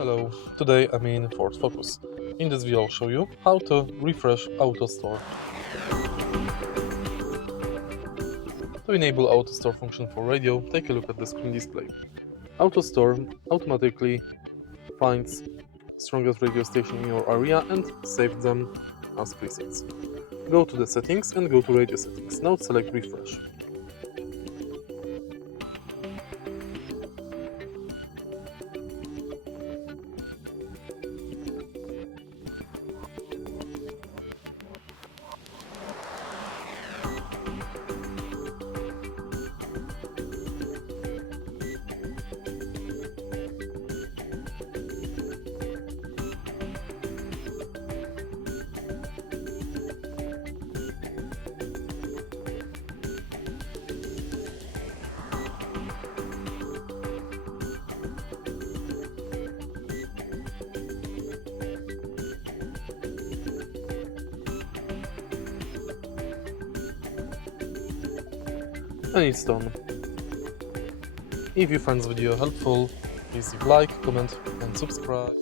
Hello, today I'm in FORD Focus. In this video I'll show you how to refresh AutoStore. To enable AutoStore function for radio, take a look at the screen display. AutoStore automatically finds strongest radio station in your area and saves them as presets. Go to the settings and go to radio settings. Now select refresh. And it's done. If you find this video helpful, please leave like, comment and subscribe.